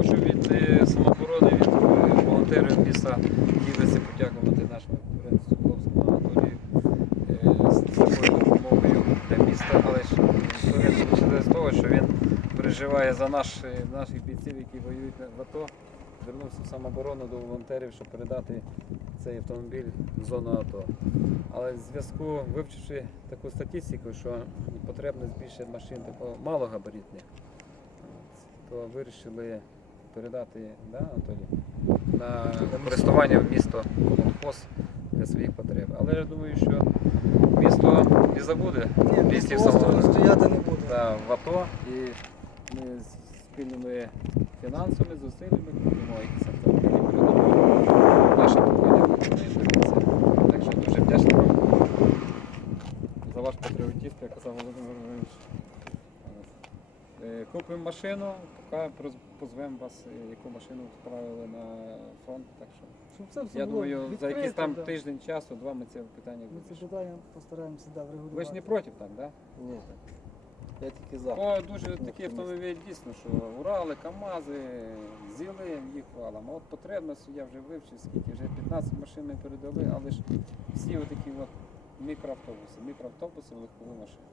Хочу від е, самооборони, від е, волонтерів міста Києвиці подякувати нашому підприємцю Соколовському Анатолію е, з такою допомогою для міста. Але ж з того, що він переживає за наш, е, наших бійців, які воюють в АТО. Звернувся в самооборону до волонтерів, щоб передати цей автомобіль в зону АТО. Але в зв'язку, вивчивши таку статистику, що потрібно збільшити машин такого малогабаритних, то вирішили передати да, Анатолій, на користування в місто Комунхоз для своїх потреб. Але я думаю, що місто не забуде самооборони стояти не буде. да, в АТО і ми з спільними фінансовими зусиллями купимо якісь автомобілі, передамо нашим друзям Так що дуже вдячний вам за ваш патріотизм, як казав Володимир Володимирович. Купимо машину, поки позвемо вас, е, яку машину відправили на фронт. Так що Щоб це все я було думаю, за якийсь там да. тиждень часу, два ми це питання Ми це вирішимо. питання постараємося да, врегулювати. Ви ж не проти, так? Да? Ні. Я тільки за. О, дуже такі автомобілі дійсно, що Урали, КАМАЗи, ЗІЛи їх валом. А от потребності я вже вивчив, скільки вже 15 машин ми передали, але ж всі отакі от мікроавтобуси, мікроавтобуси, легкові машини.